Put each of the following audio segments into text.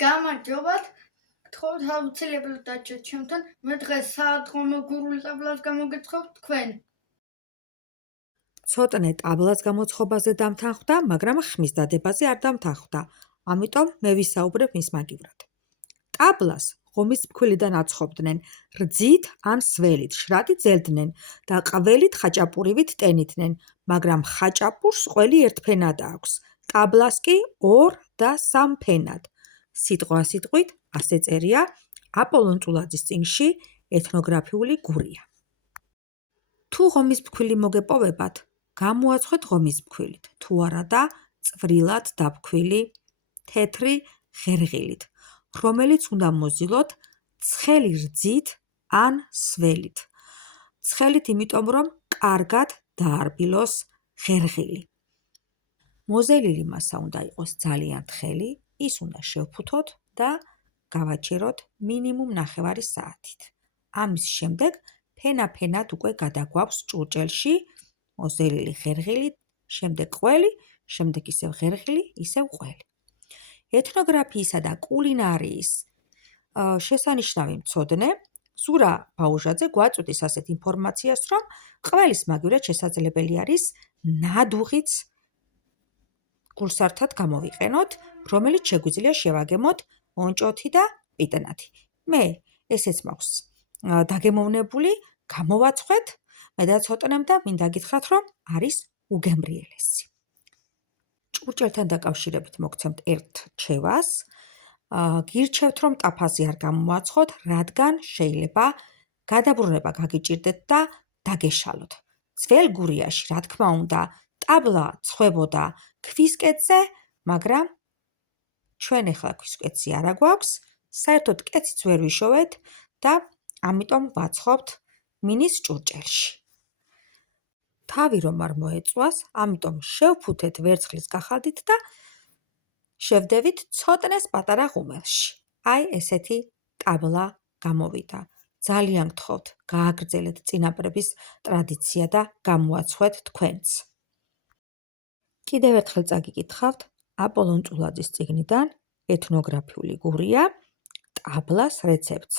გამარჯობათ, გთხოვთ აუცილებლად დაჭერთ ჩემთან, მე დღეს საათღონო გურული ტაბლას გამოგეცხოვთ თქვენ. ცოტნე ტაბლას გამოცხობაზე დამთანხმდა, მაგრამ ხმის დადებაზე არ დამთანხმდა, ამიტომ მე ვისაუბრებ მის მაგივრად. ტაბლას ღომის ფქვილიდან აცხობდნენ, რძით ან სველით შრატით ძელდნენ და ყველით ხაჭაპურივით ტენიდნენ, მაგრამ ხაჭაპურს ყველი ერთფენად აქვს, ტაბლას კი 2 და 3 ფენად. სიტყვასიტყვით ასე წერია აპოლონ წულაძის წიგნში ეთნოგრაფიული გურია. თუ ღომის ფქვილი მოგეპოვებათ, გამოაცხოთ ღომის ფქვილით, თუ არა და წვრილად დაფქვილი თეთრი ღერღილით, რომელიც უნდა მოზილოთ ცხელი რძით ან სველით. ცხელით იმიტომ, რომ კარგად დაარბილოს ღერღილი. მოზელილი მასა უნდა იყოს ძალიან თხელი, ის უნდა შევფუთოთ და გავაჩეროთ მინიმუმ 9 საათით. ამის შემდეგ ფენა-ფენად უკვე გადაგვაქვს ჭურჭელში მოზელილი ღერღილი, შემდეგ ყველი, შემდეგ ისევ ღერღილი, ისევ ყველი. ეთნოგრაფიისა და კულინარიის შესანიშნავი მცოდნე ზურა ბაუჟაძე გვაწვდის ასეთ ინფორმაციას, რომ ყველის მაგივრად შესაძლებელი არის ნადუღიც გულსართად გამოვიყენოთ, რომელიც შეგვიძლია შევაგემოთ მონჭოთი და პიტნათი. მე ესეც მაქვს დაგემოვნებული, გამოვაცხვეთ, მე დაცოტნემ და მინდა გითხრათ, რომ არის უგემრიელესი. ჭურჭელთან დაკავშირებით მოგცემთ ერთ რჩევას. გირჩევთ, რომ ტაფაზი არ გამოაცხოთ, რადგან შეიძლება გადაბრუნება გაგიჭირდეთ და დაგეშალოთ. ძველ გურიაში, რა თქმა უნდა, ტაბლა ცხვებოდა ქვისკეთზე, მაგრამ ჩვენ ახლა ქვისკეთი არა გვაქვს, საერთოდ კეციც ვერ ვიშოვეთ და ამიტომ ვაცხობთ მინის ჭურჭელში. თავი რომ არ მოეწვას, ამიტომ შევფუთეთ ვერცხლის გახალდით და შევდევით ცოტნეს პატარა ღუმელში. აი ესეთი ტაბლა გამოვიდა. ძალიან გთხოვთ, გააგრძელეთ წინაპრების ტრადიცია და გამოაცხვეთ თქვენც. კიდევ ერთხელ წაგიკითხავთ აპოლონ წულაძის წიგნიდან ეთნოგრაფიული გურია ტაბლას რეცეპტს.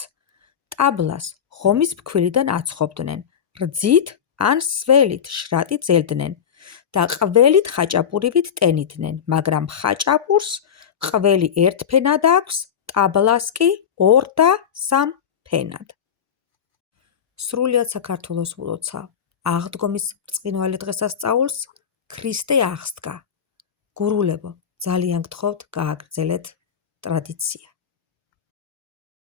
ტაბლას ღომის ფქვილიდან აცხობდნენ, რძით ან სველით შრატით ძელდნენ და ყველით ხაჭაპურივით ტენიდნენ, მაგრამ ხაჭაპურს ყველი ერთფენად აქვს, ტაბლას კი 2 და 3 ფენად. სრულიად საქართველოს ულოცა, აღდგომის ბრწყინვალე დღესასწაულს ქრისტე აღსდგა. გურულებო, ძალიან გთხოვთ, გააგრძელეთ ტრადიცია.